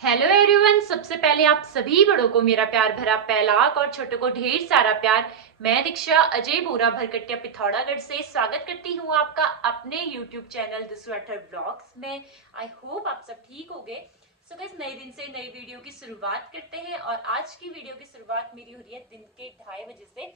Hello everyone. सबसे पहले आप सभी बड़ों को मेरा प्यार भरा पैलाक और छोटों को ढेर सारा प्यार। मैं दीक्षा अजय बोरा भरकटिया पिथौरागढ़ से स्वागत करती हूँ आपका अपने YouTube channel the sweater blogs में। आई होप आप सब ठीक होंगे। सो गाइस, नए दिन से नई वीडियो की शुरुआत करते हैं और आज की वीडियो की शुरुआत मेरी हो रही है दिन के 2:30 बजे से।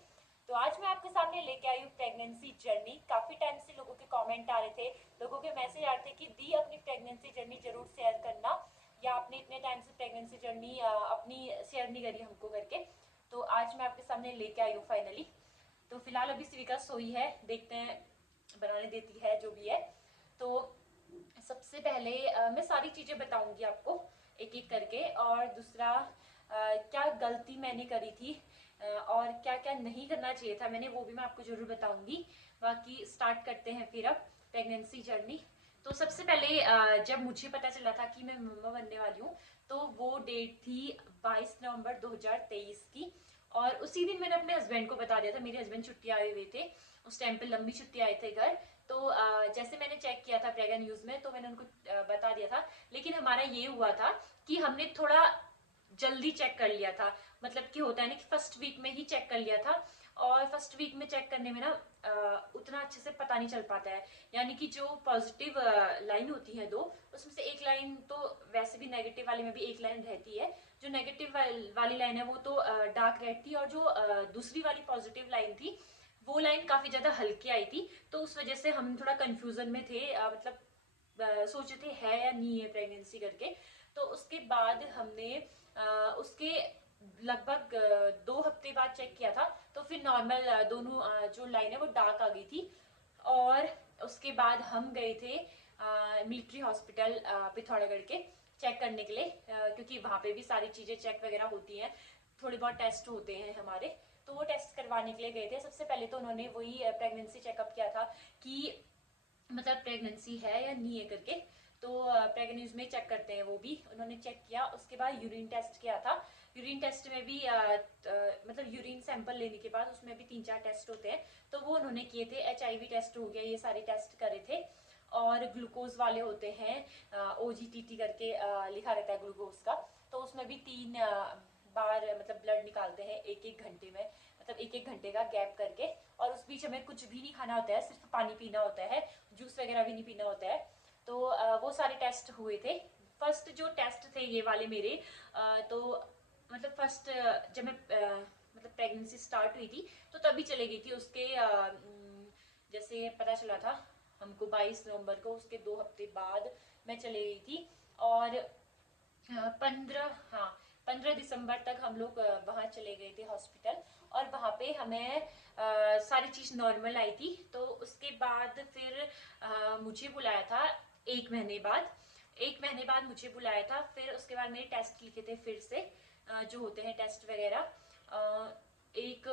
तो आज मैं आपके सामने लेके आई हूँ प्रेगनेंसी जर्नी। काफी टाइम से लोगों के कमेंट आ रहे थे, लोगों के मैसेज आ रहे थे कि दी अपनी प्रेगनेंसी जर्नी जरूर शेयर करना, या आपने इतने टाइम से प्रेगनेंसी जर्नी अपनी शेयर नहीं करी हमको करके। तो आज मैं आपके सामने लेके आई हूँ फाइनली। तो फिलहाल अभी सिविका सोई है, देखते हैं बनाने देती है जो भी है। तो सबसे पहले मैं सारी चीजें बताऊंगी आपको एक एक करके, और दूसरा क्या गलती मैंने करी थी और क्या क्या नहीं करना चाहिए था मैंने, वो भी मैं आपको जरूर बताऊंगी। बाकी स्टार्ट करते हैं फिर अब प्रेगनेंसी जर्नी। तो सबसे पहले जब मुझे पता चला था कि मैं मम्मा बनने वाली हूँ, तो वो डेट थी 22 नवंबर 2023 की। और उसी दिन मैंने अपने हस्बैंड को बता दिया था। मेरे हस्बैंड छुट्टी आए हुए थे उस टाइम पे, लंबी छुट्टी आए थे घर। तो जैसे मैंने चेक किया था प्रेगा न्यूज में, तो मैंने उनको बता दिया था। लेकिन हमारा ये हुआ था कि हमने थोड़ा जल्दी चेक कर लिया था। मतलब कि होता है ना कि फर्स्ट वीक में ही चेक कर लिया था। और फर्स्ट वीक में चेक करने में ना उतना अच्छे से पता नहीं चल पाता है। यानी कि जो पॉजिटिव लाइन होती है दो, उसमें से एक लाइन तो वैसे भी नेगेटिव वाले में भी एक लाइन रहती है। जो नेगेटिव वाली लाइन है वो तो डार्क रेड थी, और जो दूसरी वाली पॉजिटिव लाइन थी वो लाइन काफी ज्यादा हल्की आई थी। तो उस वजह से हम थोड़ा कंफ्यूजन में थे, मतलब सोचे थे है या नहीं है प्रेगनेंसी करके। तो उसके बाद हमने उसके लगभग 2 हफ्ते बाद चेक किया था। तो फिर नॉर्मल दोनों जो लाइन है वो डार्क आ गई थी। और उसके बाद हम गए थे मिलिट्री हॉस्पिटल पिथौरागढ़ के चेक करने के लिए, क्योंकि वहाँ पे भी सारी चीजें चेक वगैरह होती हैं, थोड़े बहुत टेस्ट होते हैं हमारे। तो वो टेस्ट करवाने के लिए गए थे। सबसे पहले तो उन्होंने वही प्रेगनेंसी चेकअप किया था कि मतलब प्रेगनेंसी है या नहीं है करके। तो प्रेगनेंसी में चेक करते हैं, वो भी उन्होंने चेक किया। उसके बाद यूरिन टेस्ट किया था। यूरिन टेस्ट में भी मतलब यूरिन सैंपल लेने के बाद उसमें भी 3-4 टेस्ट होते हैं, तो वो उन्होंने किए थे। HIV टेस्ट हो गया, ये सारे टेस्ट करे थे। और ग्लूकोज वाले होते हैं, OGTT करके लिखा रहता है ग्लूकोज का। तो उसमें भी 3 बार मतलब ब्लड निकालते हैं एक एक घंटे में, मतलब एक एक घंटे का गैप करके। और उस बीच हमें कुछ भी नहीं खाना होता है, सिर्फ पानी पीना होता है, जूस वगैरह भी नहीं पीना होता है। तो वो सारे टेस्ट हुए थे। फर्स्ट जो टेस्ट थे ये वाले मेरे, तो मतलब फर्स्ट जब मैं मतलब प्रेगनेंसी स्टार्ट हुई थी तो तभी चले गई थी उसके जैसे पता चला था हमको 22 नवंबर को, उसके 2 हफ्ते बाद मैं चले गई थी। और 15 दिसंबर तक हम लोग वहाँ चले गए थे हॉस्पिटल। और वहाँ पे हमें सारी चीज नॉर्मल आई थी। तो उसके बाद फिर मुझे बुलाया था 1 महीने बाद। 1 महीने बाद मुझे बुलाया था। फिर उसके बाद मेरे टेस्ट लिखे थे फिर से, जो होते हैं टेस्ट वगैरह। एक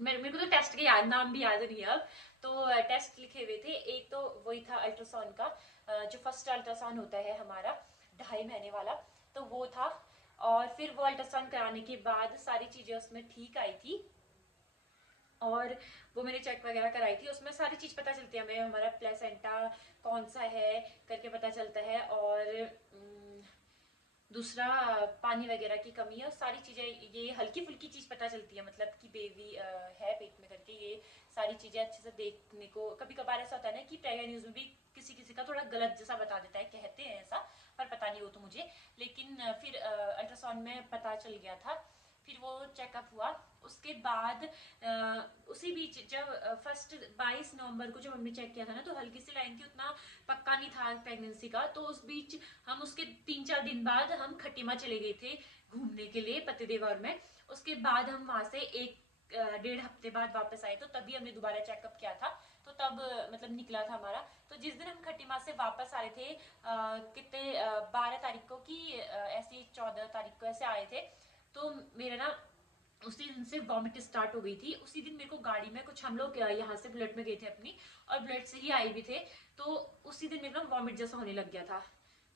मेरे को तो टेस्ट के नाम भी याद नहीं है अब। तो टेस्ट लिखे हुए थे। एक तो वही था अल्ट्रासाउंड का, जो फर्स्ट अल्ट्रासाउंड होता है हमारा 2.5 महीने वाला, तो वो था। और फिर वो अल्ट्रासाउंड कराने के बाद सारी चीजें उसमें ठीक आई थी। और वो मैंने चेक वगैरह कराई थी, उसमें सारी चीज पता चलती है हमें, हमारा प्लेसेंटा कौन सा है करके पता चलता है। और दूसरा पानी वगैरह की कमी है, और सारी चीजें ये हल्की फुल्की चीज पता चलती है, मतलब कि बेबी है पेट में करके। ये सारी चीजें अच्छे से देखने को, कभी कभार ऐसा होता है ना कि प्रेग्नेंट न्यूज में भी किसी किसी का थोड़ा गलत जैसा बता देता है, कहते हैं ऐसा, पर पता नहीं वो तो मुझे। लेकिन फिर अल्ट्रासाउंड में पता चल गया था। फिर वो चेकअप हुआ। उसके बाद उसी बीच जब फर्स्ट 22 नवंबर को जब हमने चेक किया था ना, तो हल्की सी लाइन थी, उतना पक्का नहीं था प्रेगनेंसी का। तो उस बीच हम उसके 3-4 दिन बाद हम खटीमा चले गए थे घूमने के लिए पतिदेवर में। उसके बाद हम वहां से 1-1.5 हफ्ते बाद वापस आए, तो तभी हमने दोबारा चेकअप किया था। तो तब मतलब निकला था हमारा। तो जिस दिन हम खटीमा से वापस आ रहे थे, कितने 12 तारीख को कि ऐसे 14 तारीख को ऐसे आए थे। तो मेरा ना उसी दिन से वॉमिट स्टार्ट हो गई थी। उसी दिन मेरे को गाड़ी में कुछ, हम लोग यहाँ से बुलेट में गए थे अपनी, और बुलेट से ही आए भी थे। तो उसी दिन मेरे को वॉमिट जैसा होने लग गया था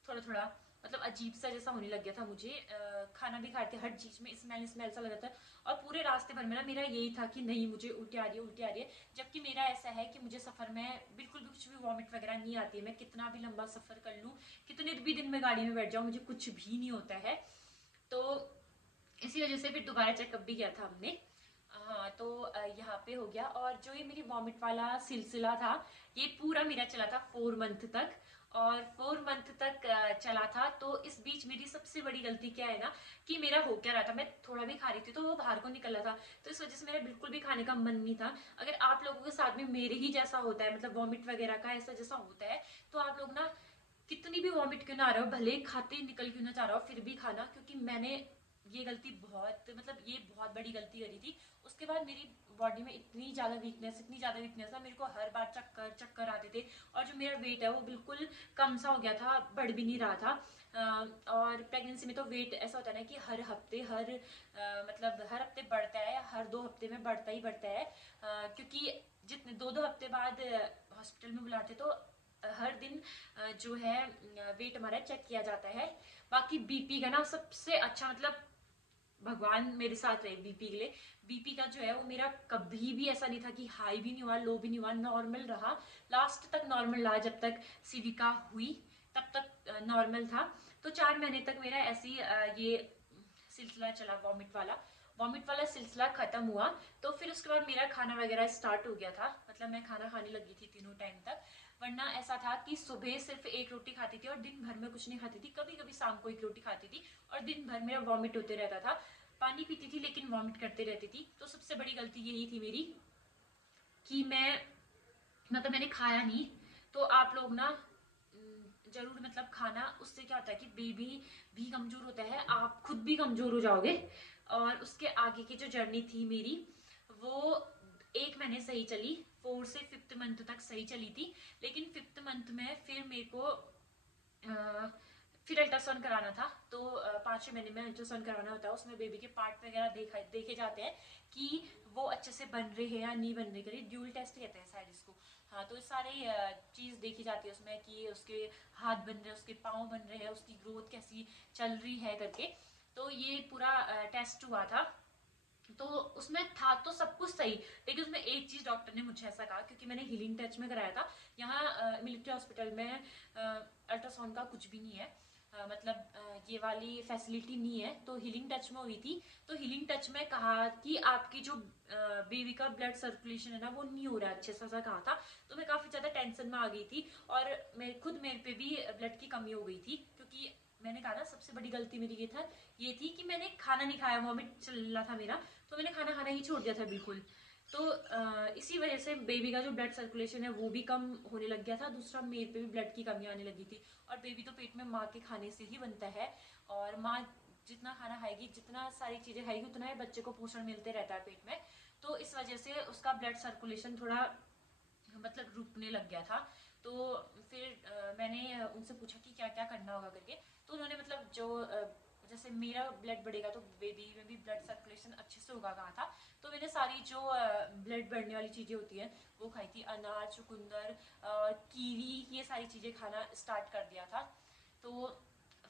थोड़ा थोड़ा। मतलब अजीब सा जैसा होने लग गया था मुझे। खाना भी खाते हर चीज में स्मेल स्मेल सा लगा था। और पूरे रास्ते भर में ना मेरा यही था कि नहीं मुझे उल्टी आ रही है, उल्टी आ रही है। जबकि मेरा ऐसा है कि मुझे सफर में बिल्कुल भी कुछ भी वॉमिट वगैरह नहीं आती है। मैं कितना भी लंबा सफर कर लूँ, कितने भी दिन में गाड़ी में बैठ जाऊँ, मुझे कुछ भी नहीं होता है। तो इसी वजह से फिर दोबारा चेकअप भी किया था हमने। हाँ, तो यहाँ पे हो गया। और जो ये मेरी वॉमिट वाला सिलसिला था, ये पूरा मेरा चला था 4 मंथ तक। और 4 मंथ तक चला था। तो इस बीच मेरी सबसे बड़ी गलती क्या है ना, कि मेरा हो क्या रहा था, मैं थोड़ा भी खा रही थी तो वो बाहर को निकल रहा था। तो इस वजह से मेरा बिल्कुल भी खाने का मन नहीं था। अगर आप लोगों के साथ में मेरे ही जैसा होता है, मतलब वॉमिट वगैरह का ऐसा जैसा होता है, तो आप लोग ना कितनी भी वॉमिट क्यों ना आ रहा हो, भले खाते निकल क्यों ना जा रहा हो, फिर भी खाना। क्योंकि मैंने ये गलती बहुत, मतलब ये बहुत बड़ी गलती करी थी। उसके बाद मेरी बॉडी में इतनी ज़्यादा वीकनेस, इतनी ज़्यादा वीकनेस ना, मेरे को हर बार चक्कर चक्कर आते थे। और जो मेरा वेट है वो बिल्कुल कम सा हो गया था, बढ़ भी नहीं रहा था। और प्रेगनेंसी में तो वेट ऐसा होता है ना कि हर हफ्ते मतलब हर हफ्ते बढ़ता है, हर 2 हफ्ते में बढ़ता ही बढ़ता है। क्योंकि जितने 2-2 हफ्ते बाद हॉस्पिटल में बुलाते तो हर दिन जो है वेट हमारा चेक किया जाता है। बाकी बीपी का ना सबसे अच्छा, मतलब भगवान मेरे साथ रहे बीपी के लिए। बीपी का जो है वो मेरा कभी भी ऐसा नहीं था कि हाई भी नहीं हुआ, लो भी नहीं हुआ, नॉर्मल रहा। लास्ट तक नॉर्मल रहा, जब तक सिविका हुई तब तक नॉर्मल था। तो 4 महीने तक मेरा ऐसी ये सिलसिला चला वॉमिट वाला सिलसिला खत्म हुआ। तो फिर उसके बाद मेरा खाना वगैरह स्टार्ट हो गया था, मतलब मैं खाना खाने लगी थी तीनों टाइम तक। वरना ऐसा था कि सुबह सिर्फ एक रोटी खाती थी और दिन भर में कुछ नहीं खाती थी। कभी कभी शाम को एक रोटी खाती थी और दिन भर मेरा वॉमिट होते रहता था। पानी पीती थी लेकिन वॉमिट करते रहती थी। तो सबसे बड़ी गलती यही थी मेरी कि मैंने खाया नहीं। तो आप लोग ना जरूर मतलब खाना, उससे क्या होता है कि बेबी भी कमजोर होता है, आप खुद भी कमजोर हो जाओगे। और उसके आगे की जो जर्नी थी मेरी, वो 1 महीने सही चली, 4 से 5th मंथ तक सही चली थी। लेकिन 5th मंथ में फिर मेरे को फिर अल्ट्रासाउंड कराना था। तो 5वें महीने में अल्ट्रासाउंड कराना होता है, उसमें बेबी के पार्ट वगैरह देखे जाते हैं कि वो अच्छे से बन रहे हैं या नहीं बन रहे, करिए ड्यूल टेस्ट कहते हैं शायद इसको। हाँ, तो सारे चीज़ देखी जाती है उसमें कि उसके हाथ बन रहे हैं, उसके पाँव बन रहे हैं, उसकी ग्रोथ कैसी चल रही है करके। तो ये पूरा टेस्ट हुआ था। तो उसमें था तो सब कुछ सही। लेकिन उसमें एक चीज डॉक्टर ने मुझे ऐसा कहा, क्योंकि मैंने हीलिंग टच में कराया था। यहाँ मिलिट्री हॉस्पिटल में अल्ट्रासाउंड का कुछ भी नहीं है। ये वाली फैसिलिटी नहीं है। तो हीलिंग टच में हुई थी। तो हीलिंग टच में कहा कि आपकी जो बेबी का ब्लड सर्कुलेशन है ना वो नहीं हो रहा है अच्छे से, ऐसा कहा था। तो मैं काफी ज्यादा टेंशन में आ गई थी। और मेरे पे भी ब्लड की कमी हो गई थी। क्योंकि मैंने कहा ना सबसे बड़ी गलती मेरी ये थी कि मैंने खाना नहीं खाया, वॉमिट चल रहा था मेरा। तो मैंने खाना खाना ही छोड़ दिया था बिल्कुल। तो इसी वजह से बेबी का जो ब्लड सर्कुलेशन है वो भी कम होने लग गया था। दूसरा मेरे पे भी ब्लड की कमी आने लगी थी। और बेबी तो पेट में माँ के खाने से ही बनता है। और माँ जितना खाना खाएगी, जितना सारी चीजें खाएगी, उतना ही बच्चे को पोषण मिलते रहता है पेट में। तो इस वजह से उसका ब्लड सर्कुलेशन थोड़ा मतलब रुकने लग गया था। तो फिर मैंने उनसे पूछा कि क्या क्या करना होगा करके। तो उन्होंने मतलब जो जैसे मेरा ब्लड बढ़ेगा तो बेबी में भी ब्लड सर्कुलेशन अच्छे से होगा कहा था। तो मैंने सारी जो ब्लड बढ़ने वाली चीज़ें होती हैं वो खाई थी, अनार, चुकंदर, कीवी, ये सारी चीज़ें खाना स्टार्ट कर दिया था। तो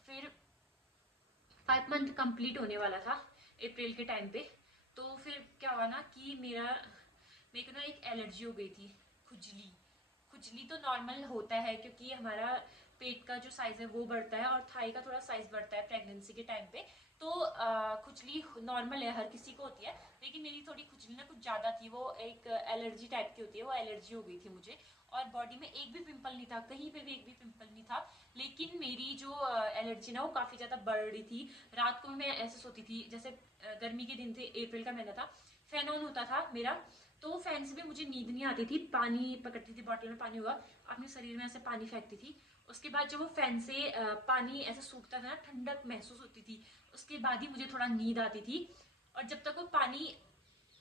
फिर 5 मंथ कंप्लीट होने वाला था अप्रैल के टाइम पे। तो फिर क्या हुआ ना कि मेरे को ना एक एलर्जी हो गई थी, खुजली। खुजली तो नॉर्मल होता है क्योंकि हमारा पेट का जो साइज है वो बढ़ता है और थाई का थोड़ा साइज बढ़ता है प्रेगनेंसी के टाइम पे। तो खुजली नॉर्मल है, हर किसी को होती है। लेकिन मेरी थोड़ी खुजली ना कुछ ज्यादा थी, वो एक एलर्जी टाइप की होती है, वो एलर्जी हो गई थी मुझे। और बॉडी में एक भी पिंपल नहीं था, कहीं पे भी एक भी पिंपल नहीं था। लेकिन मेरी जो एलर्जी ना वो काफी ज्यादा बढ़ रही थी। रात को मैं ऐसे सोती थी जैसे गर्मी के दिन थे, अप्रैल का महीना था, फैन ऑन होता था मेरा। तो फैन से भी मुझे नींद नहीं आती थी। पानी पकड़ती थी, बॉटल में पानी होगा, अपने शरीर में ऐसे पानी फेंकती थी। उसके बाद जब वो फैन से पानी ऐसे सूखता था ना, ठंडक महसूस होती थी। उसके बाद ही मुझे थोड़ा नींद आती थी। और जब तक वो पानी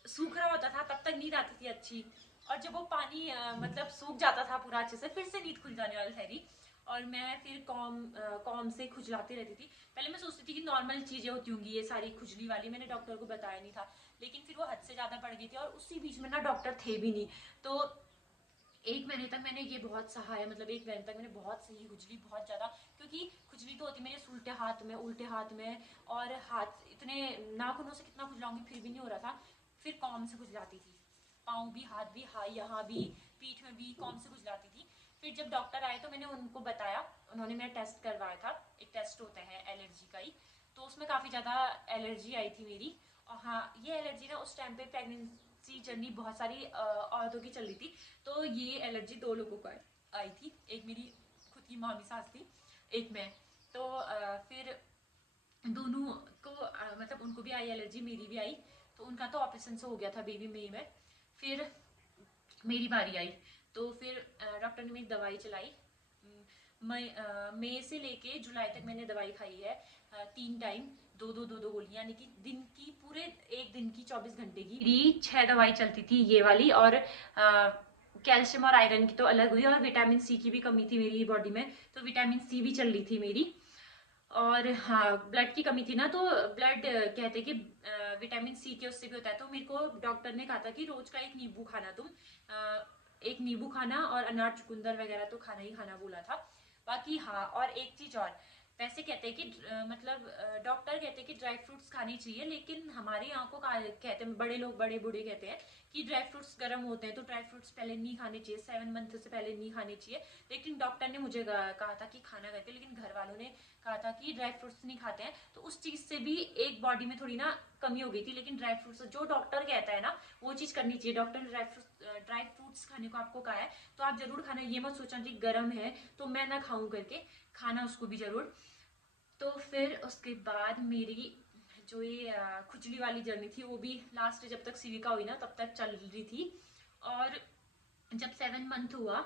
सूख रहा होता था तब तक नींद आती थी अच्छी। और जब वो पानी मतलब सूख जाता था पूरा अच्छे से, फिर से नींद खुल जाने वाली थी। और मैं फिर कॉम से खुजलाती रहती थी। पहले मैं सोचती थी कि नॉर्मल चीजें होती होंगी ये सारी खुजली वाली, मैंने डॉक्टर को बताया नहीं था। लेकिन फिर वो हद से ज्यादा बढ़ गई थी। और उसी बीच में ना डॉक्टर थे भी नहीं। तो 1 महीने तक मैंने ये बहुत सहा है, मतलब 1 महीने तक मैंने बहुत सही खुजली, बहुत ज्यादा। क्योंकि खुजली तो होती मेरे उल्टे हाथ में, और हाथ इतने नाखूनों से कितना खुजलाऊंगी फिर भी नहीं हो रहा था। फिर कॉम से खुजलाती थी, पाँव भी, हाथ भी, हाँ यहाँ भी, पीठ में भी कॉम से खुजलाती थी। फिर जब डॉक्टर आए तो मैंने उनको बताया, उन्होंने मेरा टेस्ट करवाया था, एक टेस्ट होता है एलर्जी का ही, तो उसमें काफ़ी ज़्यादा एलर्जी आई थी मेरी। और हाँ, ये एलर्जी ना उस टाइम पे प्रेगनेंसी जर्नी बहुत सारी औरतों की चल रही थी, तो ये एलर्जी 2 लोगों को आई थी, एक मेरी खुद की मामी सास थी, एक मैं। तो फिर दोनों को मतलब उनको भी आई एलर्जी, मेरी भी आई, तो उनका तो ऑपरेशन से हो गया था बेबी मई में। फिर मेरी बारी आई, तो फिर डॉक्टर ने मेरी दवाई चलाई। मई से लेके जुलाई तक मैंने दवाई खाई है, 3 टाइम, दो गोलियां, यानी कि दिन की पूरे एक दिन की 24 घंटे की मेरी 6 दवाई चलती थी ये वाली। और कैल्शियम और आयरन की तो अलग हुई, और विटामिन सी की भी कमी थी मेरी बॉडी में, तो विटामिन सी भी चल रही थी मेरी। और हाँ, ब्लड की कमी थी ना, तो ब्लड कहते कि विटामिन सी के उससे भी होता है, तो मेरे को डॉक्टर ने कहा था कि रोज का एक नींबू खाना तुम, एक नींबू खाना और अनार चुकंदर वगैरह तो खाना ही खाना बोला था। बाकी हाँ, और एक चीज और, वैसे कहते हैं कि मतलब डॉक्टर कहते हैं कि ड्राई फ्रूट्स खानी चाहिए, लेकिन हमारे यहाँ को कहते हैं, बड़े लोग, बड़े बूढ़े कहते हैं कि ड्राई फ्रूट्स गर्म होते हैं, तो ड्राई फ्रूट्स पहले नहीं खाने चाहिए, 7 मंथ से पहले नहीं खाने चाहिए। लेकिन डॉक्टर ने मुझे कहा था कि खाना करके, लेकिन घर वालों ने कहा था कि ड्राई फ्रूट्स नहीं खाते हैं, तो उस चीज से भी एक बॉडी में थोड़ी ना कमी हो गई थी। लेकिन ड्राई फ्रूट्स जो डॉक्टर कहता है ना वो चीज करनी चाहिए, डॉक्टर ने ड्राई फ्रूट्स खाने को आपको कहा है, तो आप जरूर खाना। ये मत सोचना कि गर्म है तो मैं ना खाऊं करके, खाना उसको भी जरूर। तो फिर उसके बाद मेरी जो ये खुजली वाली जर्नी थी वो भी लास्ट, जब तक सिविका हुई ना तब तक चल रही थी। और जब 7 मंथ हुआ,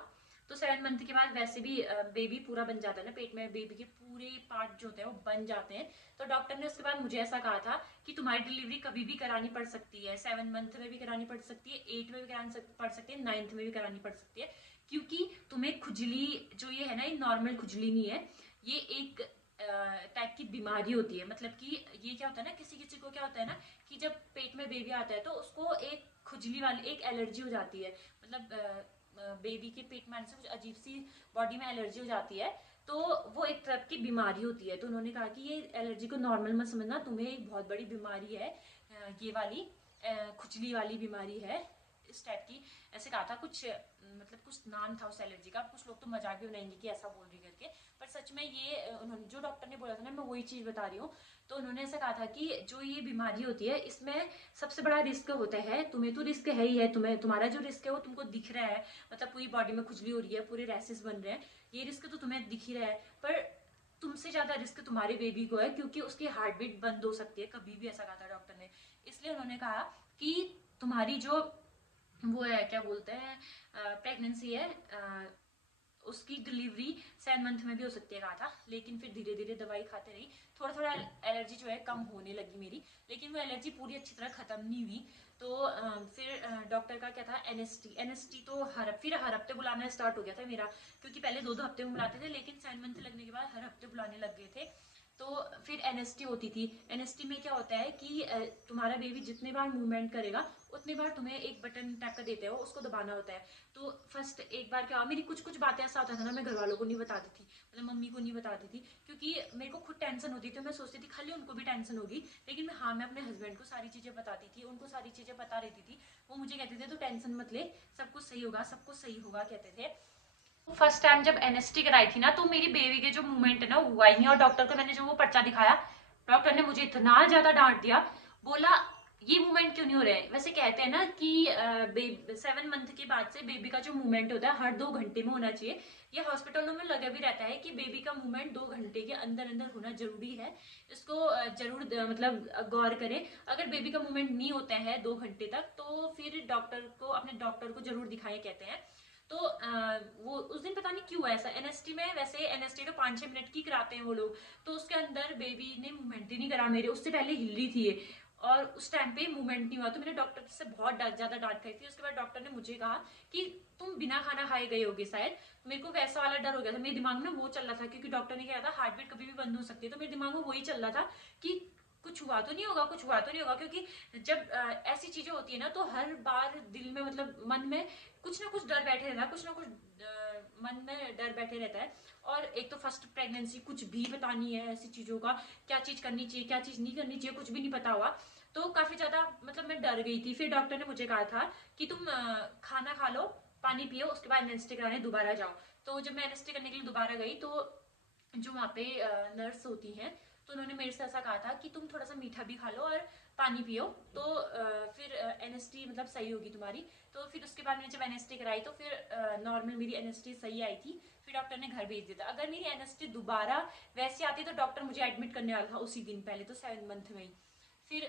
तो 7 मंथ के बाद वैसे भी बेबी पूरा बन जाता है ना पेट में, बेबी के पूरे पार्ट जो होते हैं वो बन जाते हैं। तो डॉक्टर ने उसके बाद मुझे ऐसा कहा था कि तुम्हारी डिलीवरी कभी भी करानी पड़ सकती है, 7 मंथ में भी करानी पड़ सकती है, 8 में भी करानी पड़ सकती है, 9th में भी करानी पड़ सकती है, क्योंकि तुम्हें खुजली जो ये है ना, ये नॉर्मल खुजली नहीं है, ये एक टाइप की बीमारी होती है। मतलब कि ये क्या होता है ना, किसी किसी को क्या होता है ना कि जब पेट में बेबी आता है तो उसको एक खुजली वाली एक एलर्जी हो जाती है, मतलब बेबी के पेट में आने से कुछ अजीब सी बॉडी में एलर्जी हो जाती है, तो वो एक तरह की बीमारी होती है। तो उन्होंने कहा कि ये एलर्जी को नॉर्मल मत समझना, तुम्हें एक बहुत बड़ी बीमारी है, ये वाली खुजली वाली बीमारी है, इस टाइप की। ऐसे कहा था कुछ, मतलब कुछ नाम था उस एलर्जी का। कुछ लोग तो मजाक भी बनाएंगे कि ऐसा बोल रही करके, पर सच में ये उन्होंने जो डॉक्टर ने बोला था ना, मैं वही चीज बता रही हूँ। तो उन्होंने ऐसा कहा था कि जो ये बीमारी होती है इसमें सबसे बड़ा रिस्क होता है, तुम्हें तो रिस्क है ही है, तुम्हारा जो रिस्क है वो तुमको दिख रहा है, मतलब पूरी बॉडी में खुजली हो रही है, पूरे रैसेस बन रहे हैं, ये रिस्क तो तुम्हें दिख ही रहा है। पर तुमसे ज्यादा रिस्क तुम्हारे बेबी को है, क्योंकि उसकी हार्ट बीट बंद हो सकती है कभी भी, ऐसा कहा था डॉक्टर ने। इसलिए उन्होंने कहा कि तुम्हारी जो वो है, क्या बोलते हैं, प्रेगनेंसी है, उसकी डिलीवरी 7 मंथ में भी हो सकती है कहा था। लेकिन फिर धीरे धीरे दवाई खाते रही, थोड़ा थोड़ा एलर्जी जो है कम होने लगी मेरी, लेकिन वो एलर्जी पूरी अच्छी तरह खत्म नहीं हुई। तो फिर डॉक्टर का क्या था, एनएसटी तो फिर हर हफ्ते बुलाना स्टार्ट हो गया था मेरा, क्योंकि पहले 2 हफ्ते में बुलाते थे, लेकिन 7 मंथ लगने के बाद हर हफ्ते बुलाने लग गए थे। तो फिर एनएसटी होती थी। एनएसटी में क्या होता है कि तुम्हारा बेबी जितने बार मूवमेंट करेगा उतने बार तुम्हें एक बटन टाइप का देते हो, उसको दबाना होता है। तो फर्स्ट एक बार क्या, मेरी कुछ कुछ बातें ऐसा होता था ना, मैं घर वालों को नहीं बताती थी, मतलब मम्मी को नहीं बताती थी, क्योंकि मेरे को खुद टेंशन होती थी। मैं सोचती थी खाली उनको भी टेंशन होगी, लेकिन हाँ, मैं अपने हस्बैंड को सारी चीजें बताती थी, उनको सारी चीजें बता रहती थी। वो मुझे कहते थे तो टेंशन मत ले, सब कुछ सही होगा, सब कुछ सही होगा कहते थे। फर्स्ट टाइम जब एनएसटी कराई थी ना, तो मेरी बेबी के जो मूवमेंट है ना वो हुआ ही नहीं, और डॉक्टर को मैंने जो वो पर्चा दिखाया, डॉक्टर ने मुझे इतना ज्यादा डांट दिया, बोला ये मूवमेंट क्यों नहीं हो रहे हैं। वैसे कहते हैं ना कि 7 मंथ के बाद से बेबी का जो मूवमेंट होता है हर 2 घंटे में होना चाहिए। ये हॉस्पिटलों में लगा भी रहता है कि बेबी का मूवमेंट 2 घंटे के अंदर अंदर होना जरूरी है। इसको जरूर मतलब गौर करें। अगर बेबी का मूवमेंट नहीं होता है 2 घंटे तक, तो फिर अपने डॉक्टर को जरूर दिखाएं कहते हैं। तो वो उस दिन पता नहीं क्यों ऐसा, एनएसटी में, वैसे एनएसटी तो 5-6 मिनट की कराते हैं वो लोग, तो उसके अंदर बेबी ने मूवमेंट ही नहीं करा मेरे, उससे पहले हिल रही थी ये, और उस टाइम पे मूवमेंट नहीं हुआ। तो मैंने डॉक्टर से बहुत ज्यादा डांट खाई थी। उसके बाद डॉक्टर ने मुझे कहा कि तुम बिना खाना खाए गए होगे शायद। मेरे को वैसा वाला डर हो गया था, मेरे दिमाग में वो चल रहा था, क्योंकि डॉक्टर ने कहा था हार्ट बीट कभी भी बंद हो सकती है, तो मेरे दिमाग में वही चल रहा था कि कुछ हुआ तो नहीं होगा, कुछ हुआ तो नहीं होगा। क्योंकि जब ऐसी चीजें होती है ना, तो हर बार दिल में, मतलब मन में कुछ ना कुछ डर बैठे रहता है, कुछ ना कुछ मन में डर बैठे रहता है। और एक तो फर्स्ट प्रेगनेंसी, कुछ भी पता नहीं है ऐसी चीज़ों का, क्या चीज़ करनी चाहिए क्या चीज़ नहीं करनी चाहिए, कुछ भी नहीं पता हुआ। तो काफ़ी ज़्यादा मतलब मैं डर गई थी। फिर डॉक्टर ने मुझे कहा था कि तुम खाना खा लो, पानी पियो, उसके बाद एनेस्थी कराने दोबारा जाओ। तो जब मैं एनेस्थी करने के लिए दोबारा गई तो जो वहाँ पे नर्स होती हैं, तो उन्होंने मेरे से ऐसा कहा था कि तुम थोड़ा सा मीठा भी खा लो और पानी पियो, तो फिर एनेस्थी मतलब सही होगी तुम्हारी। तो फिर उसके बाद मैंने जब एनेस्थी कराई तो फिर नॉर्मल मेरी एनेस्थी सही आई थी। फिर डॉक्टर ने घर भेज दिया था। अगर मेरी एनेस्थी दोबारा वैसी आती तो डॉक्टर मुझे एडमिट करने वाला था उसी दिन, पहले तो 7 मंथ में ही। फिर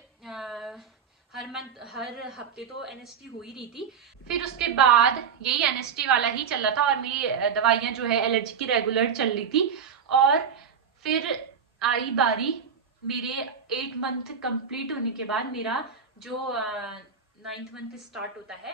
हर हफ्ते तो एनेस्थी हो ही रही थी। फिर उसके बाद यही एनेस्थी वाला ही चल रहा था और मेरी दवाइयाँ जो है एलर्जी की रेगुलर चल रही थी। और फिर आई बारी मेरे 8 मंथ कंप्लीट होने के बाद, मेरा जो 9th मंथ स्टार्ट होता है,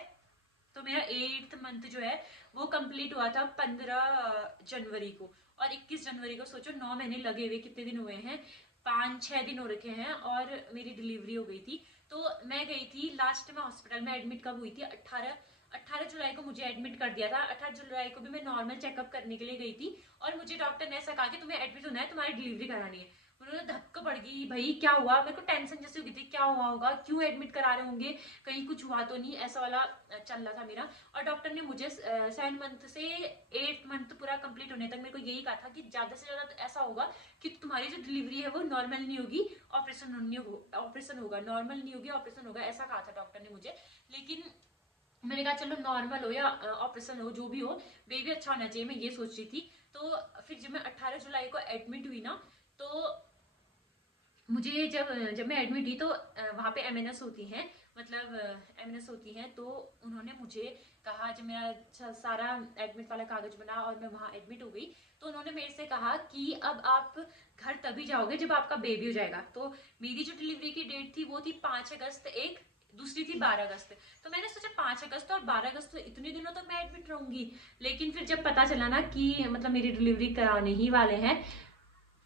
तो मेरा 8th मंथ जो है वो कंप्लीट हुआ था 15 जनवरी को। और 21 जनवरी को सोचो 9 महीने लगे हुए कितने दिन हुए हैं, 5-6 दिन हो रखे हैं और मेरी डिलीवरी हो गई थी। तो मैं गई थी लास्ट में हॉस्पिटल में, एडमिट कब हुई थी, 18 जुलाई को मुझे एडमिट कर दिया था। 18 जुलाई को भी मैं नॉर्मल चेकअप करने के लिए गई थी और मुझे डॉक्टर ने ऐसा कहा कि तुम्हें एडमिट होना है, तुम्हारी डिलीवरी करानी है। मुझे धक्का पड़ गई, भाई क्या हुआ, मेरे को टेंशन जैसी हो गई थी, क्या हुआ होगा, क्यों एडमिट करा रहे होंगे, कहीं कुछ हुआ तो नहीं, ऐसा वाला चल रहा था मेरा। और डॉक्टर ने मुझे 7 मंथ से 8 मंथ पूरा कंप्लीट होने तक मेरे को यही कहा था कि ज्यादा से ज्यादा ऐसा होगा कि तुम्हारी जो डिलीवरी है वो नॉर्मल नहीं होगी, ऑपरेशन होगा, नॉर्मल नहीं होगी ऑपरेशन होगा, ऐसा कहा था डॉक्टर ने मुझे। लेकिन मैंने कहा चलो नॉर्मल हो या ऑपरेशन हो, जो भी हो, बेबी अच्छा होना चाहिए, मैं ये सोच रही थी। तो फिर जब मैं 18 जुलाई को एडमिट हुई ना, तो मुझे जब जब मैं एडमिट हुई तो वहाँ पे एमएनएस होती हैं, मतलब एमएनएस होती हैं। तो उन्होंने मुझे कहा, जब मेरा सारा एडमिट वाला कागज बना और मैं वहाँ एडमिट हो गई, तो उन्होंने मेरे से कहा कि अब आप घर तभी जाओगे जब आपका बेबी हो जाएगा। तो मेरी जो डिलीवरी की डेट थी वो थी 5 अगस्त, एक दूसरी थी 12 अगस्त। तो मैंने सोचा 5 अगस्त और 12 अगस्त, तो इतने दिनों तक मैं एडमिट रहूंगी। लेकिन फिर जब पता चला ना कि मतलब मेरी डिलीवरी कराने ही वाले हैं,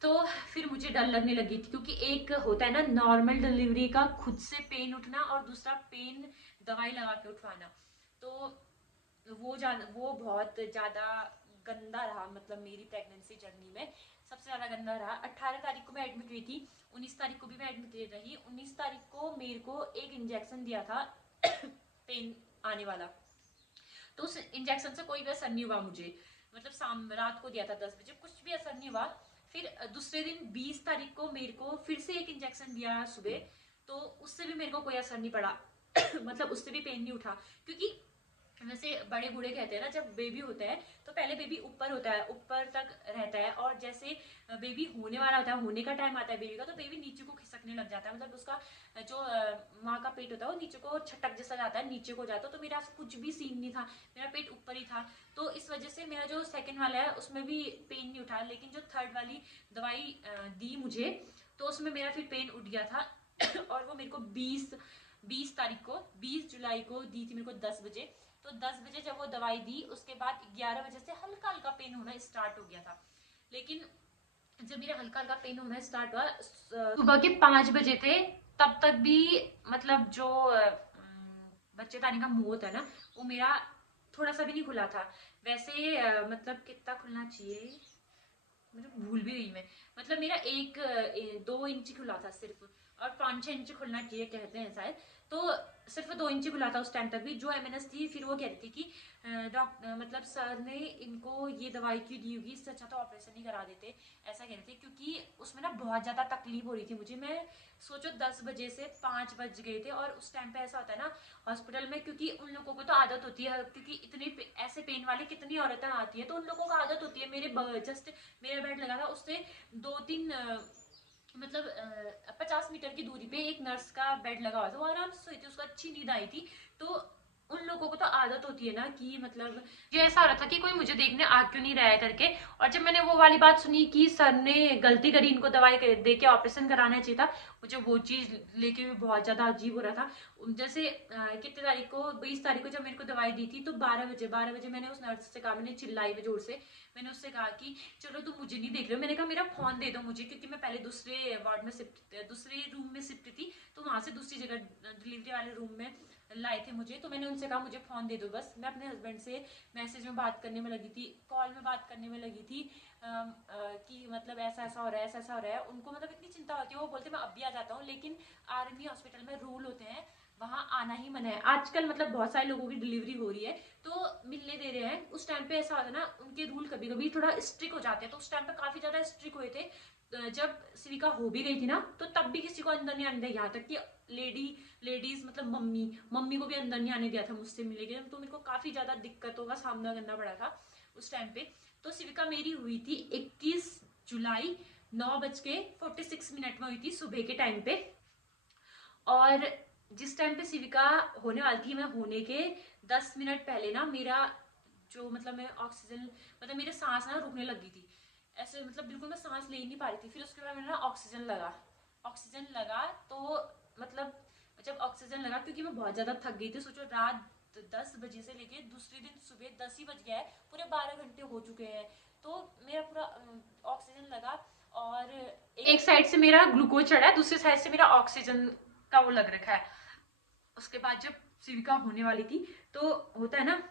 तो फिर मुझे डर लगने लगी थी। क्योंकि एक होता है ना नॉर्मल डिलीवरी का खुद से पेन उठना, और दूसरा पेन दवाई लगा के उठवाना। तो वो बहुत ज़्यादा गंदा रहा, मतलब मेरी प्रेगनेंसी जर्नी में सबसे ज़्यादा गंदा रहा। 18 तारीख को मैं एडमिट हुई थी, 19 तारीख को भी मैं एडमिट रही। 19 तारीख को मेरे को एक इंजेक्शन दिया था पेन आने वाला, तो उस इंजेक्शन से कोई भी असर नहीं हुआ मुझे, मतलब शाम रात को दिया था 10 बजे, कुछ भी असर नहीं हुआ। फिर दूसरे दिन 20 तारीख को मेरे को फिर से एक इंजेक्शन दिया सुबह, तो उससे भी मेरे को कोई असर नहीं पड़ा मतलब उससे भी पेन नहीं उठा। क्योंकि वैसे बड़े बूढ़े कहते हैं ना, जब बेबी होता है तो पहले बेबी ऊपर होता है, ऊपर तक रहता है, और जैसे बेबी होने वाला होता है, होने का टाइम आता है बेबी का, तो बेबी नीचे को खिसकने लग जाता है, मतलब उसका जो माँ का पेट होता है वो नीचे को छटक जैसा जाता है, नीचे को जाता है। तो मेरा कुछ भी सीन नहीं था, मेरा पेट ऊपर ही था। तो इस वजह से मेरा जो सेकेंड वाला है उसमें भी पेन नहीं उठा। लेकिन जो थर्ड वाली दवाई दी मुझे, तो उसमें मेरा फिर पेन उठ गया था और वो मेरे को 20 जुलाई को दी थी मेरे को 10 बजे। तो 10 बजे जब वो दवाई दी, उसके बाद 11 बजे से हल्का हल्का पेन होना स्टार्ट हो गया था। लेकिन जब मेरा हल्का हल्का पेन होना स्टार्ट हुआ, सुबह के 5 बजे थे, तब तक भी मतलब जो बच्चेदानी का मुंह होता है ना, वो मेरा थोड़ा सा भी नहीं खुला था। वैसे मतलब कितना खुलना चाहिए, मुझे भूल भी गई मैं, मतलब मेरा 1-2 इंच खुला था सिर्फ, और 5-6 इंच खुलना चाहिए कहते हैं शायद। तो सिर्फ 2 इंच खुला था उस टाइम तक भी। जो एमएनएस थी फिर वो कह रही थी कि डॉक्टर मतलब सर ने इनको ये दवाई क्यों दी होगी, इससे अच्छा तो ऑपरेशन ही करा देते, ऐसा कह रहे थे। क्योंकि उसमें ना बहुत ज़्यादा तकलीफ हो रही थी मुझे। मैं सोचो 10 बजे से 5 बज गए थे, और उस टाइम पे ऐसा होता है ना हॉस्पिटल में, क्योंकि उन लोगों को तो आदत होती है, क्योंकि इतने ऐसे पेन वाले कितनी औरतें आती है, तो उन लोगों को आदत होती है। मेरे जस्ट मेरा बेड लगा था उससे 2-3 मतलब 50 मीटर की दूरी पे एक नर्स का बेड लगा हुआ था, वो आराम से सोई थी, उसको अच्छी नींद आई थी। तो उन लोगों को तो आदत होती है ना कि मतलब ये ऐसा हो रहा था कि कोई मुझे देखने आ क्यों नहीं रहा है करके। और जब मैंने वो वाली बात सुनी कि सर ने गलती करी, इनको दवाई दे के ऑपरेशन कराना चाहिए था, मुझे वो चीज़ लेके भी बहुत ज़्यादा अजीब हो रहा था। जैसे कितने तारीख को, 20 तारीख को जब मेरे को दवाई दी थी, तो 12 बजे मैंने उस नर्स से कहा, मैंने चिल्लाई भी जोर से, मैंने उससे कहा कि चलो तुम मुझे नहीं देख रहे हो, मैंने कहा मेरा फोन दे दो मुझे, क्योंकि मैं पहले दूसरे वार्ड में शिफ्ट, दूसरे रूम में शिफ्ट थी, तो वहां से दूसरी जगह डिलीवरी वाले रूम में लाए थे मुझे। तो मैंने उनसे कहा मुझे फोन दे दो बस। मैं अपने हस्बैंड से मैसेज में बात करने में लगी थी, कॉल में बात करने में लगी थी, कि मतलब ऐसा ऐसा हो रहा है, ऐसा ऐसा हो रहा है। उनको मतलब इतनी चिंता होती है, वो बोलते मैं अभी आ जाता हूँ, लेकिन आर्मी हॉस्पिटल में रूल होते हैं, वहां आना ही मना है। आजकल मतलब बहुत सारे लोगों की डिलीवरी हो रही है तो मिलने दे रहे हैं। उस टाइम पे ऐसा होता है ना, उनके रूल कभी कभी थोड़ा स्ट्रिक्ट हो जाते हैं, तो उस टाइम पे काफी ज्यादा स्ट्रिक्ट हुए थे। जब सिविका हो भी गई थी ना, तो तब भी किसी को अंदर नहीं आने दिया, यहाँ तक कि लेडीज मतलब मम्मी मम्मी को भी अंदर नहीं आने दिया था मुझसे मिलने के। तो मेरे को काफी ज्यादा दिक्कतों का सामना करना पड़ा था उस टाइम पे। तो सिविका मेरी हुई थी 21 जुलाई 9:46 में हुई थी, सुबह के टाइम पे। और जिस टाइम पे सिविका होने वाली थी, मैं होने के 10 मिनट पहले ना मेरा जो मतलब मैं ऑक्सीजन, मतलब मेरे सांस ना रुकने लगी थी ऐसे, मतलब बिल्कुल मैं सांस ले ही नहीं पा रही थी। फिर उसके बाद मैंने ना ऑक्सीजन लगा तो मतलब जब ऑक्सीजन लगा, क्योंकि मैं बहुत ज्यादा थक गई थी, सोचो रात 10 बजे से लेके दूसरे दिन सुबह 10 ही बज गया है, पूरे 12 घंटे हो चुके हैं। तो मेरा पूरा ऑक्सीजन लगा, और एक साइड से मेरा ग्लूकोज चढ़ा है, दूसरी साइड से मेरा ऑक्सीजन का वो लग रखा है। उसके बाद जब सिविका होने वाली थी, तो होता है ना,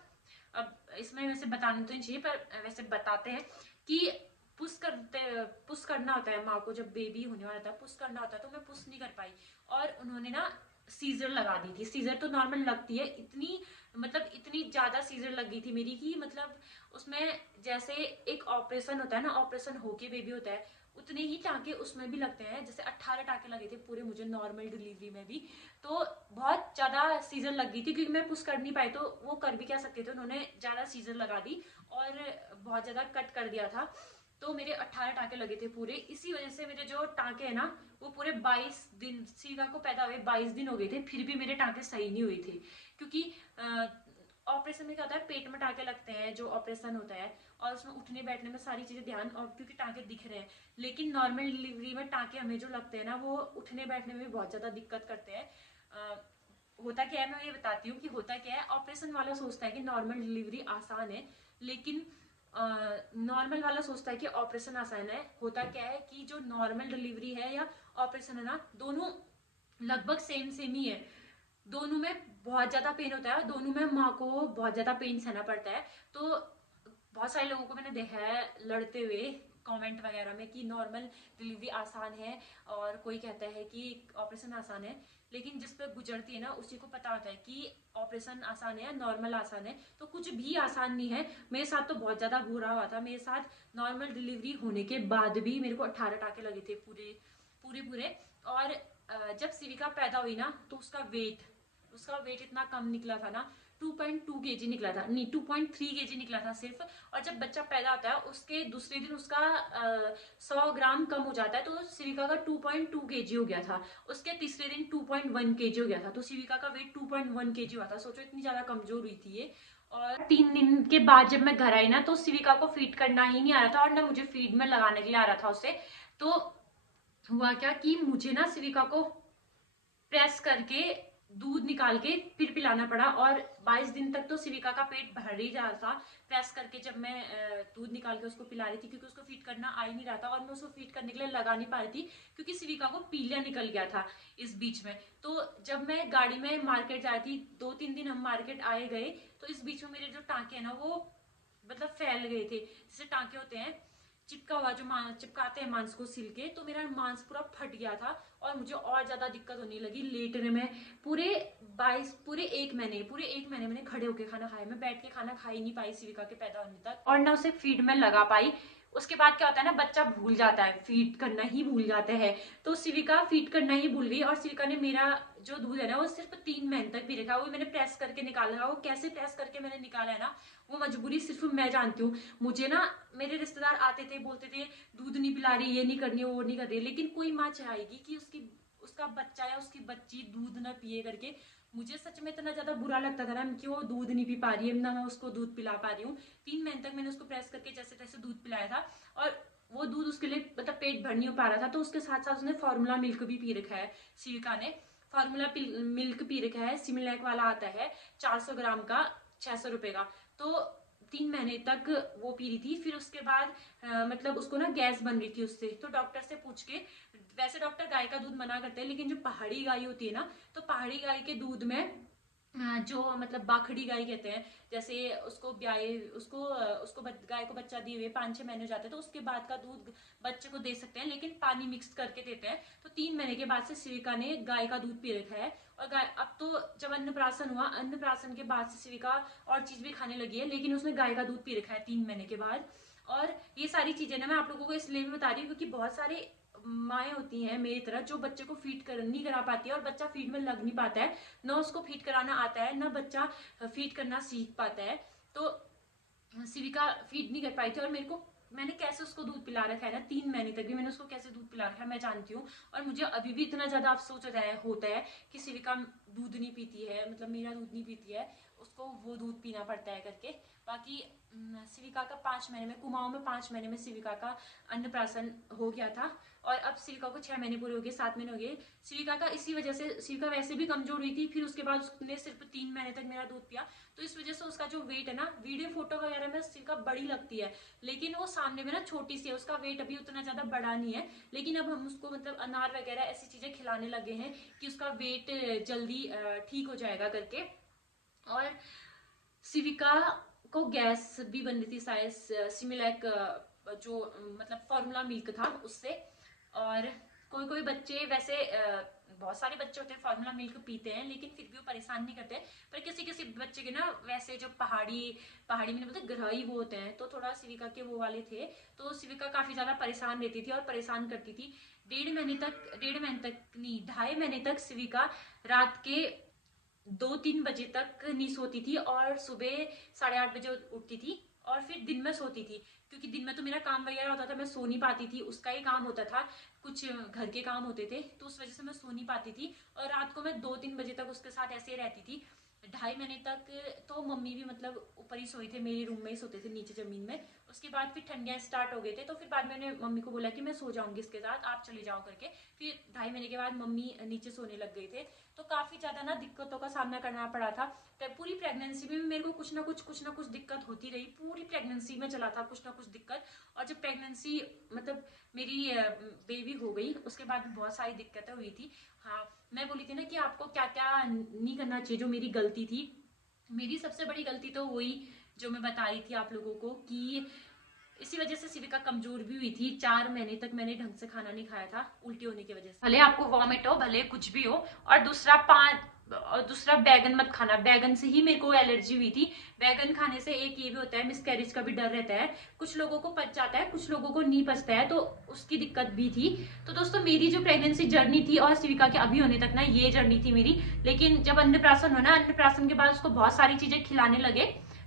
अब इसमें वैसे बताना तो नहीं चाहिए पर वैसे बताते हैं कि पुश करना होता है माँ को, जब बेबी होने वाला था पुश करना होता है, तो मैं पुश नहीं कर पाई। और उन्होंने ना सीजर लगा दी थी। सीजर तो नॉर्मल लगती है, इतनी मतलब इतनी ज्यादा सीजर लग गई थी मेरी की, मतलब उसमें जैसे एक ऑपरेशन होता है ना, ऑपरेशन होके बेबी होता है, उतने ही टाँके उसमें भी लगते हैं। जैसे 18 टाँके लगे थे पूरे मुझे नॉर्मल डिलीवरी में भी। तो बहुत ज्यादा सीजर लग गई थी, क्योंकि मैं पुश कर नहीं पाई, तो वो कर भी क्या सकते थे, उन्होंने ज्यादा सीजर लगा दी और बहुत ज्यादा कट कर दिया था। तो मेरे 18 टाँके लगे थे पूरे। इसी वजह से मेरे जो टाँके है ना, वो पूरे 22 दिन, सीधा को पैदा हुए 22 दिन हो गए थे, फिर भी मेरे टाँके सही नहीं हुए थे। क्योंकि ऑपरेशन में क्या होता है, पेट में टाँके लगते हैं जो ऑपरेशन होता है, और उसमें उठने बैठने में सारी चीजें ध्यान, और क्योंकि टाँके दिख रहे हैं। लेकिन नॉर्मल डिलीवरी में टाँके हमें जो लगते हैं ना, वो उठने बैठने में बहुत ज्यादा दिक्कत करते हैं। होता क्या है, मैं ये बताती हूँ कि होता क्या है। ऑपरेशन वाला सोचता है कि नॉर्मल डिलीवरी आसान है, लेकिन नॉर्मल वाला सोचता है कि ऑपरेशन आसान है। होता क्या है कि जो नॉर्मल डिलीवरी है या ऑपरेशन है ना, दोनों लगभग सेम सेम ही है। दोनों में बहुत ज्यादा पेन होता है, दोनों में माँ को बहुत ज्यादा पेन सहना पड़ता है। तो बहुत सारे लोगों को मैंने देखा है लड़ते हुए कमेंट वगैरह में कि नॉर्मल डिलीवरी आसान है, और कोई कहता है कि ऑपरेशन आसान है। लेकिन जिस पर गुजरती है ना, उसी को पता होता है कि ऑपरेशन आसान है या नॉर्मल आसान है। तो कुछ भी आसान नहीं है। मेरे साथ तो बहुत ज्यादा बुरा हुआ था। मेरे साथ नॉर्मल डिलीवरी होने के बाद भी मेरे को 18 टाके लगे थे पूरे पूरे पूरे। और जब सिविका पैदा हुई ना, तो उसका वेट इतना कम निकला था ना, 2.2 kg निकला था, नहीं 2.3 kg निकला था सिर्फ। और जब बच्चा पैदा होता है उसके दूसरे दिन उसका 100 ग्राम कम हो जाता है, तो सिविका का 2.2 kg हो गया था। उसके तीसरे दिन 2.1 kg हो गया था, तो सिविका का वेट 2.1 kg हुआ था। सोचो इतनी ज्यादा कमजोर हुई थी ये। और 3 दिन के बाद जब मैं घर आई ना, तो सिविका को फीड करना ही नहीं आ रहा था, और ना मुझे फीड में लगाने के लिए आ रहा था उसे। तो हुआ क्या कि मुझे ना सिविका को प्रेस करके दूध निकाल के फिर पिलाना पड़ा। और 22 दिन तक तो सिविका का पेट भर ही रहा था प्रेस करके, जब मैं दूध निकाल के उसको पिला रही थी, क्योंकि उसको फीड करना आ ही नहीं रहा था, और मैं उसको फीड करने के लिए लगा नहीं पा रही थी, क्योंकि सिविका को पीलिया निकल गया था इस बीच में। तो जब मैं गाड़ी में मार्केट जा रही थी, 2-3 दिन हम मार्केट आए गए, तो इस बीच में मेरे जो टाँके है ना, वो मतलब फैल गए थे। जैसे टाँके होते हैं चिपका हुआ, जो चिपकाते हैं मांस को सिल के, तो मेरा मांस पूरा फट गया था, और मुझे और ज्यादा दिक्कत होने लगी लेटने में। पूरे एक महीने मैंने खड़े होके खाना खाया। मैं बैठ के खाना खा ही नहीं पाई सिविका के पैदा होने तक, और ना उसे फीड में लगा पाई। उसके बाद क्या होता है ना, बच्चा भूल जाता है, फीड करना ही भूल जाता है। तो सिविका फीड करना ही भूल गई, और सिविका ने मेरा जो दूध है ना, वो सिर्फ 3 महीने तक पी रखा। वो मैंने प्रेस करके निकाला, वो कैसे प्रेस करके मैंने निकाला है ना, वो मजबूरी सिर्फ मैं जानती हूँ। मुझे ना मेरे रिश्तेदार आते थे, बोलते थे दूध नहीं पिला रही, ये नहीं करनी, वो नहीं कर रही, लेकिन कोई माँ चाहेगी कि उसका बच्चा या उसकी बच्ची दूध ना पिए करके। मुझे सच में इतना ज्यादा बुरा लगता था ना कि वो दूध नहीं पी पा रही है, ना मैं उसको दूध पिला पा रही हूँ। 3 महीने तक मैंने उसको प्रेस करके जैसे तैसे दूध पिलाया था, और वो दूध उसके लिए मतलब पेट भर नहीं हो पा रहा था। तो उसके साथ साथ उसने फॉर्मूला मिल्क भी पी रखा है, सिविका ने फॉर्मूला मिल्क पी रखा है। सिमिलैक वाला आता है 400 ग्राम का, 600 रुपए का। तो 3 महीने तक वो पी रही थी। फिर उसके बाद मतलब उसको ना गैस बन रही थी उससे, तो डॉक्टर से पूछ के, वैसे डॉक्टर गाय का दूध मना करते हैं, लेकिन जो पहाड़ी गाय होती है ना, तो पहाड़ी गाय के दूध में जो मतलब बाखड़ी गाय कहते हैं, जैसे उसको ब्याए उसको गाय को बच्चा दिए हुए 5-6 महीने हो जाते हैं, तो उसके बाद का दूध बच्चे को दे सकते हैं, लेकिन पानी मिक्स करके देते हैं। तो 3 महीने के बाद से शिविका ने गाय का दूध पी रखा है। और गाय अब तो जब अन्नप्राशन हुआ, अन्नप्राशन के बाद से शिविका और चीज भी खाने लगी है, लेकिन उसने गाय का दूध पी रखा है 3 महीने के बाद। और ये सारी चीजें ना मैं आप लोगों को इसलिए भी बता रही हूँ क्योंकि बहुत सारे माएँ होती हैं मेरी तरह जो बच्चे को फीड कर नहीं करा पाती है, और बच्चा फीड में लग नहीं पाता है, ना उसको फीड कराना आता है, ना बच्चा फीड करना सीख पाता है। तो शिविका फीड नहीं कर पाई थी, और मैंने कैसे उसको दूध पिला रखा है ना, 3 महीने तक भी मैंने उसको कैसे दूध पिला रखा है मैं जानती हूँ। और मुझे अभी भी इतना ज्यादा अफसोस होता है कि शिविका दूध नहीं पीती है, मतलब मेरा दूध नहीं पीती है, उसको वो दूध पीना पड़ता है करके। बाकी शिविका का 5 महीने में, कुमाऊं में 5 महीने में शिविका का अन्नप्राशन हो गया था, और अब शिविका को 6 महीने पूरे हो गए, 7 महीने हो गए। शिविका का इसी वजह से, शिविका वैसे भी कमजोर हुई थी, फिर उसके बाद उसने सिर्फ 3 महीने तक मेरा दूध पिया, तो इस वजह से उसका जो वेट है ना, वीडियो फोटो वगैरह में शिविका बड़ी लगती है, लेकिन वो सामने में ना छोटी सी है, उसका वेट अभी उतना ज्यादा बड़ा नहीं है। लेकिन अब हम उसको मतलब अनार वगैरह ऐसी चीजें खिलाने लगे हैं कि उसका वेट जल्दी ठीक हो जाएगा करके। और शिविका को गैस भी बन रही थी शायद सिमिलैक जो मतलब फॉर्मूला मिल्क था उससे। और कोई कोई बच्चे वैसे बहुत सारे बच्चे होते हैं फॉर्मूला मिल्क पीते हैं, लेकिन फिर भी वो परेशान नहीं करते। पर किसी किसी बच्चे के ना वैसे जो पहाड़ी में बोलते ग्रही वो होते हैं, तो थोड़ा शिविका के वो वाले थे, तो शिविका काफी ज्यादा परेशान रहती थी और परेशान करती थी। 1.5 महीने तक नहीं, 2.5 महीने तक शिविका रात के 2-3 बजे तक नहीं सोती थी, और सुबह 8:30 बजे उठती थी, और फिर दिन में सोती थी, क्योंकि दिन में तो मेरा काम वगैरह होता था, मैं सो नहीं पाती थी, उसका ही काम होता था, कुछ घर के काम होते थे, तो उस वजह से मैं सो नहीं पाती थी। और रात को मैं 2-3 बजे तक उसके साथ ऐसे ही रहती थी। 2.5 महीने तक तो मम्मी भी मतलब ऊपर ही सोई थे, मेरे रूम में ही सोते थे नीचे जमीन में। उसके बाद फिर ठंडियाँ स्टार्ट हो गए थे, तो फिर बाद में मैंने मम्मी को बोला कि मैं सो जाऊंगी इसके साथ, आप चले जाओ करके। फिर 2.5 महीने के बाद मम्मी नीचे सोने लग गए थे, तो काफी ज्यादा ना दिक्कतों का सामना करना पड़ा था। पूरी प्रेगनेंसी में भी मेरे को कुछ ना कुछ दिक्कत होती रही, पूरी प्रेगनेंसी में चला था कुछ ना कुछ दिक्कत। और जब प्रेगनेंसी मतलब मेरी बेबी हो गई, उसके बाद बहुत सारी दिक्कतें हुई थी। हाँ, मैं बोली थी ना कि आपको क्या क्या नहीं करना चाहिए, जो मेरी गलती थी, मेरी सबसे बड़ी गलती तो वही जो मैं बता रही थी आप लोगों को, कि इसी वजह से शिविका कमजोर भी हुई थी। 4 महीने तक मैंने ढंग से खाना नहीं खाया था, उल्टी होने की वजह से। भले आपको वॉमिट हो, भले कुछ भी हो। और दूसरा बैगन मत खाना, बैगन से ही मेरे को एलर्जी हुई थी। बैगन खाने से एक ये भी होता है, मिसकैरेज का भी डर रहता है, कुछ लोगों को पच जाता है, कुछ लोगों को नहीं पचता है, तो उसकी दिक्कत भी थी। तो दोस्तों मेरी जो प्रेगनेंसी जर्नी थी और शिविका के अभी होने तक ना, ये जर्नी थी मेरी। लेकिन जब अन्नप्राशन हुआ ना, अन्नप्राशन के बाद उसको बहुत सारी चीजें खिलाने लगे,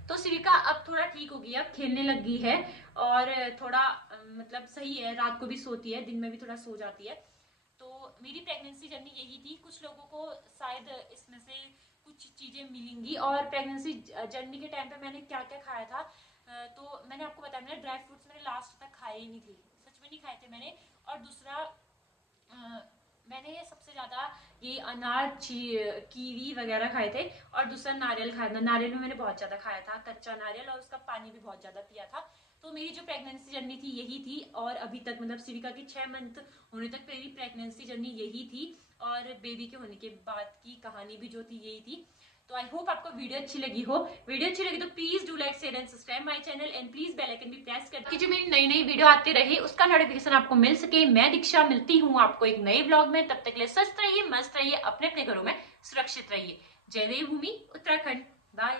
तो शिविका अब थोड़ा ठीक होगी, अब खेलने लग गई है, और थोड़ा मतलब सही है, रात को भी सोती है, दिन में भी थोड़ा सो जाती है। तो मेरी प्रेगनेंसी जर्नी यही थी। कुछ लोगों को शायद इसमें से कुछ चीजें मिलेंगी। और प्रेगनेंसी जर्नी के टाइम पे मैंने क्या क्या खाया था, तो मैंने आपको बताया, मैंने ड्राई फ्रूट्स मैंने लास्ट तक खाए ही नहीं थे, सच में नहीं खाए थे मैंने। और दूसरा मैंने सबसे ज्यादा ये अनार कीवी वगैरह खाए थे, और दूसरा नारियल खाया था। नारियल भी मैंने बहुत ज्यादा खाया था, कच्चा नारियल, और उसका पानी भी बहुत ज्यादा पिया था। तो मेरी जो प्रेगनेंसी जर्नी थी यही थी, और अभी तक मतलब शिविका की 6 मंथ होने तक मेरी प्रेगनेंसी जर्नी यही थी, और बेबी के होने के बाद की कहानी भी जो थी यही थी। तो आई होप आपको वीडियो अच्छी लगी हो। वीडियो अच्छी लगी तो please do like, share and subscribe my channel, and please bell icon भी प्रेस कर, जो मेरी नई नई वीडियो आती रहे उसका नोटिफिकेशन आपको मिल सके। मैं दीक्षा मिलती हूँ आपको एक नए ब्लॉग में, तब तक के लिए स्वस्थ रहिए, मस्त रहिए, अपने अपने घरों में सुरक्षित रहिए। जय देवभूमि उत्तराखंड, बाय।